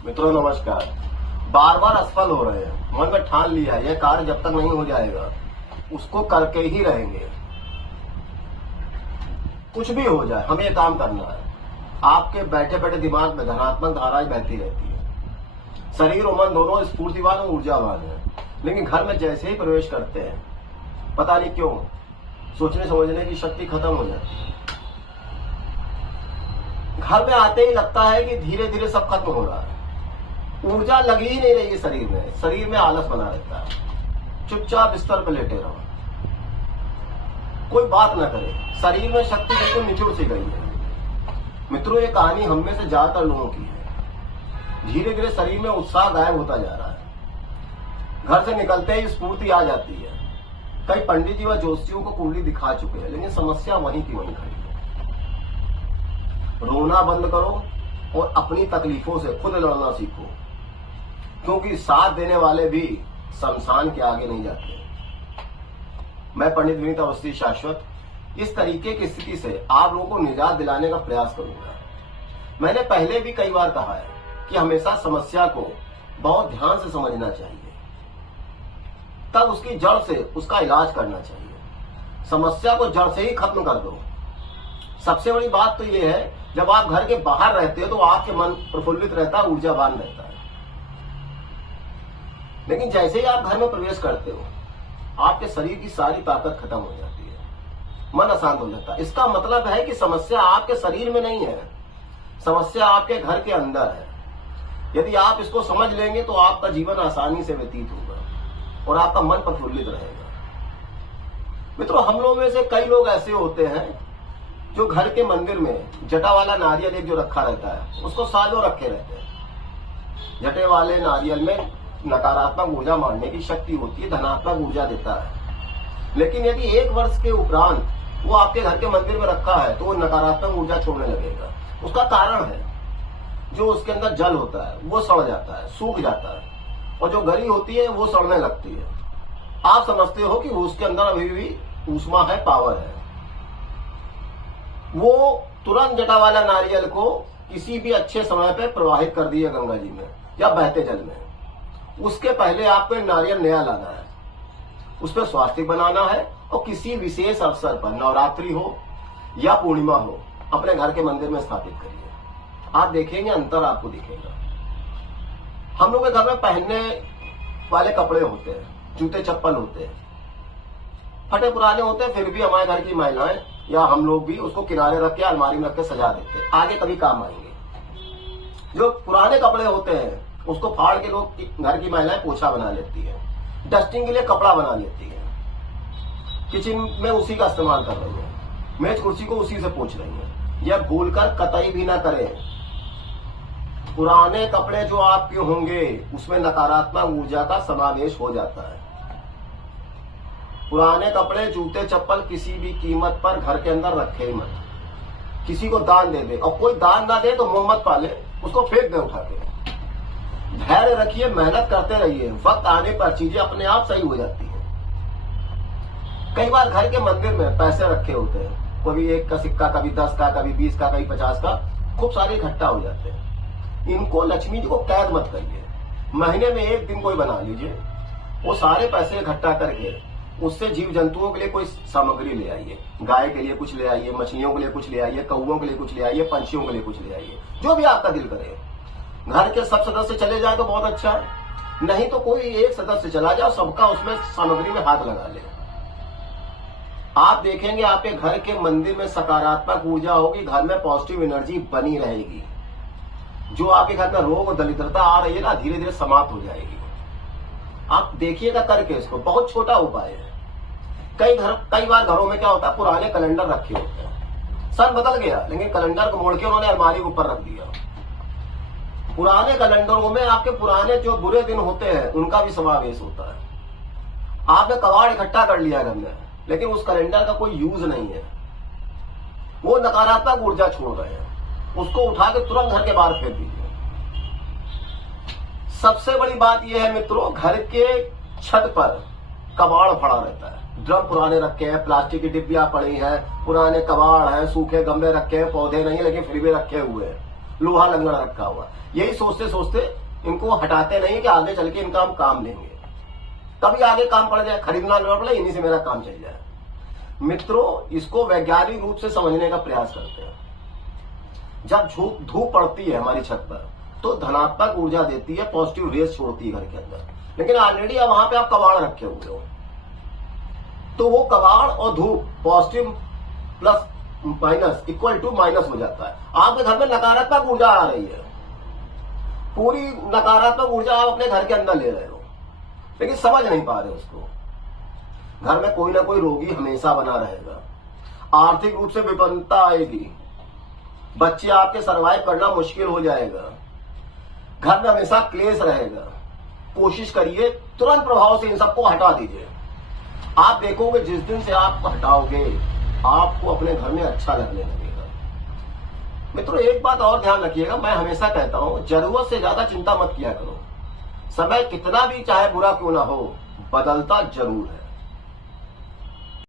मित्रों नमस्कार। बार बार असफल हो रहे हैं, मन में ठान लिया है यह कार्य जब तक नहीं हो जाएगा उसको करके ही रहेंगे। कुछ भी हो जाए हमें ये काम करना है। आपके बैठे बैठे दिमाग में धनात्मक धाराएं बहती रहती है। शरीर और मन दोनों स्फूर्तिवान और ऊर्जावान है, लेकिन घर में जैसे ही प्रवेश करते हैं पता नहीं क्यों सोचने समझने की शक्ति खत्म हो जाती है। घर में आते ही लगता है कि धीरे धीरे सब खत्म हो रहा है, ऊर्जा लगी ही नहीं रही शरीर में आलस बना रहता है। चुपचाप बिस्तर पर लेटे रहो, कोई बात ना करे, शरीर में शक्ति बिल्कुल निचुड़ सी गई है। मित्रों, ये कहानी हम में से ज्यादातर लोगों की है। धीरे धीरे शरीर में उत्साह गायब होता जा रहा है, घर से निकलते ही स्फूर्ति आ जाती है। कई पंडित जी व ज्योतिषियों को कुंडली दिखा चुके हैं, लेकिन समस्या वहीं की वहीं खड़ी है। रोना बंद करो और अपनी तकलीफों से खुद लड़ना सीखो, क्योंकि साथ देने वाले भी शमशान के आगे नहीं जाते। मैं पंडित विनीत अवस्थी शाश्वत इस तरीके की स्थिति से आप लोगों को निजात दिलाने का प्रयास करूंगा। मैंने पहले भी कई बार कहा है कि हमेशा समस्या को बहुत ध्यान से समझना चाहिए, तब उसकी जड़ से उसका इलाज करना चाहिए। समस्या को जड़ से ही खत्म कर दो। सबसे बड़ी बात तो यह है, जब आप घर के बाहर रहते हो तो आपके मन प्रफुल्लित रहता है, ऊर्जावान रहता है। लेकिन जैसे ही आप घर में प्रवेश करते हो आपके शरीर की सारी ताकत खत्म हो जाती है, मन अशांत हो जाता है। इसका मतलब है कि समस्या आपके शरीर में नहीं है, समस्या आपके घर के अंदर है। यदि आप इसको समझ लेंगे तो आपका जीवन आसानी से व्यतीत होगा और आपका मन प्रफुल्लित रहेगा। मित्रों, हम लोगों में से कई लोग ऐसे होते हैं जो घर के मंदिर में जटा वाला नारियल एक जो रखा रहता है उसको सालों रखे रहते हैं। जटे वाले नारियल में नकारात्मक ऊर्जा मारने की शक्ति होती है, धनात्मक ऊर्जा देता है। लेकिन यदि एक वर्ष के उपरांत वो आपके घर के मंदिर में रखा है तो वो नकारात्मक ऊर्जा छोड़ने लगेगा। उसका कारण है जो उसके अंदर जल होता है वो सड़ जाता है, सूख जाता है, और जो गरी होती है वो सड़ने लगती है। आप समझते हो कि उसके अंदर अभी भी ऊष्मा है, पावर है। वो तुरंत जटा वाला नारियल को किसी भी अच्छे समय पे प्रवाहित कर दिए गंगा जी में या बहते जल में। उसके पहले आपको नारियल नया लाना है, उस पर स्वास्तिक बनाना है और किसी विशेष अवसर पर, नवरात्रि हो या पूर्णिमा हो, अपने घर के मंदिर में स्थापित करिए। आप देखेंगे अंतर आपको दिखेगा। हम लोग के घर में पहनने वाले कपड़े होते हैं, जूते चप्पल होते हैं, फटे पुराने होते हैं, फिर भी हमारे घर की महिलाएं या हम लोग भी उसको किनारे रख के अलमारी में रख के सजा देते हैं, आगे कभी काम आएंगे। जो पुराने कपड़े होते हैं उसको फाड़ के लोग, घर की महिलाएं पोछा बना लेती है, डस्टिंग के लिए कपड़ा बना लेती है, किचन में उसी का इस्तेमाल कर रही है, मेज कुर्सी को उसी से पोछ रही है। यह भूलकर कतई भी ना करें। पुराने कपड़े जो आपके होंगे उसमें नकारात्मक ऊर्जा का समावेश हो जाता है। पुराने कपड़े, जूते चप्पल किसी भी कीमत पर घर के अंदर रखे ही मत। किसी को दान दे दे, और कोई दान ना दे तो मुंह मत पाले, उसको फेंक दे उठा के। धैर्य रखिए, मेहनत करते रहिए, वक्त आने पर चीजें अपने आप सही हो जाती है। कई बार घर के मंदिर में पैसे रखे होते हैं, कभी 1 का सिक्का, कभी 10 का, कभी 20 का, कभी 50 का, खूब सारे इकट्ठा हो जाते हैं। इनको लक्ष्मी जी को कैद मत करिए, महीने में एक दिन कोई बना लीजिए, वो सारे पैसे इकट्ठा करके उससे जीव जंतुओं के लिए कोई सामग्री ले आइए। गाय के लिए कुछ ले आइए, मछलियों के लिए कुछ ले आइए, कौओं के लिए कुछ ले आइए, पंछियों के लिए कुछ ले आइए, जो भी आपका दिल करे। घर के सब सदस्य चले जाए तो बहुत अच्छा है, नहीं तो कोई एक सदस्य चला जाए, सबका उसमें सामग्री में हाथ लगा ले। आप देखेंगे आपके घर के मंदिर में सकारात्मक ऊर्जा होगी, घर में पॉजिटिव एनर्जी बनी रहेगी। जो आपके घर में रोग और दरिद्रता आ रही है ना, धीरे धीरे समाप्त हो जाएगी। आप देखिएगा करके इसको, बहुत छोटा उपाय है। कई बार घरों में क्या होता है, पुराने कैलेंडर रखे होते हैं, सन बदल गया लेकिन कैलेंडर को मोड़ के उन्होंने अलमारी के ऊपर रख दिया। पुराने कैलेंडरों में आपके पुराने जो बुरे दिन होते हैं उनका भी समावेश होता है। आपने कबाड़ इकट्ठा कर लिया घर में, लेकिन उस कैलेंडर का कोई यूज नहीं है, वो नकारात्मक ऊर्जा छोड़ रहे हैं, उसको उठा के तुरंत घर के बाहर फेंक दीजिए। सबसे बड़ी बात यह है मित्रों, घर के छत पर कबाड़ पड़ा रहता है, ड्रम पुराने रखे हैं, प्लास्टिक की डिब्बियां पड़ी हैं, पुराने कबाड़ हैं, सूखे गमले रखे हैं, पौधे नहीं लेकिन फिर भी रखे हुए हैं। लोहा लंगड़ रखा हुआ। यही सोचते सोचते इनको हटाते नहीं कि आगे चल के इनका हम काम लेंगे, कभी आगे काम पड़ जाए, खरीदना न पड़े, इन्हीं से मेरा काम चल जाए। मित्रों, इसको वैज्ञानिक रूप से समझने का प्रयास करते हैं। जब धूप पड़ती है हमारी छत पर तो धनात्मक ऊर्जा देती है, पॉजिटिव रेस छोड़ती है घर के अंदर। लेकिन ऑलरेडी अब वहां पे आप कबाड़ रखे हुए हो, तो वो कबाड़ और धूप positive plus minus equal to minus हो जाता है। आपके घर में नकारात्मक ऊर्जा आ रही है, पूरी नकारात्मक ऊर्जा आप अपने घर के अंदर ले रहे हो, लेकिन समझ नहीं पा रहे उसको। घर में कोई ना कोई रोगी हमेशा बना रहेगा, आर्थिक रूप से विपन्नता आएगी, बच्चे आपके सर्वाइव करना मुश्किल हो जाएगा, घर में हमेशा क्लेश रहेगा। कोशिश करिए तुरंत प्रभाव से इन सबको हटा दीजिए। आप देखोगे जिस दिन से आप हटाओगे आपको अपने घर में अच्छा लगने लगेगा। मित्रों, एक बात और ध्यान रखिएगा, मैं हमेशा कहता हूं जरूरत से ज्यादा चिंता मत किया करो। समय कितना भी चाहे बुरा क्यों ना हो, बदलता जरूर है।